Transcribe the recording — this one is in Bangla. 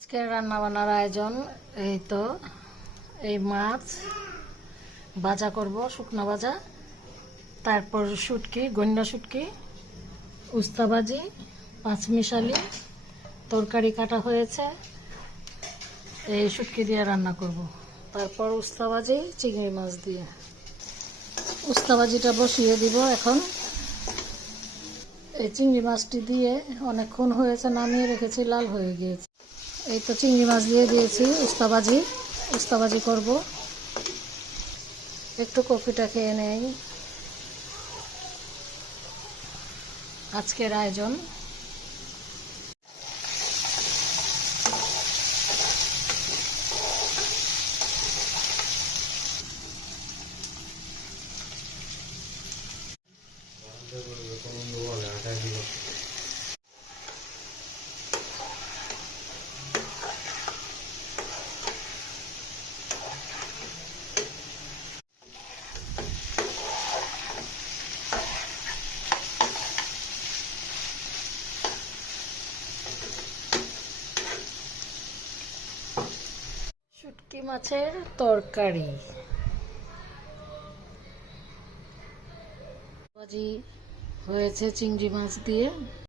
আজকে রান্না বান্নার আয়োজন এই তো এই মাছ ভাজা করব, শুকনো ভাজা, তারপর শুটকি, গন্ডা শুটকি, উস্তা ভাজি, পাঁচমিশালি তরকারি কাটা হয়েছে, এই শুটকি দিয়ে রান্না করব। তারপর উস্তা ভাজি চিংড়ি মাছ দিয়ে। উস্তা ভাজিটা বসিয়ে দিব এখন। এই চিংড়ি মাছটি দিয়ে অনেকক্ষণ হয়েছে, নামিয়ে রেখেছি, লাল হয়ে গিয়েছে। এই তো চিংড়ি মাছ দিয়ে দিয়েছি উস্তা ভাজি করব। একটু কফিটা খেয়ে নেই। আজকের আয়োজন শুটকি মাছের তরকারি। ভাজি হয়েছে চিংড়ি মাছ দিয়ে।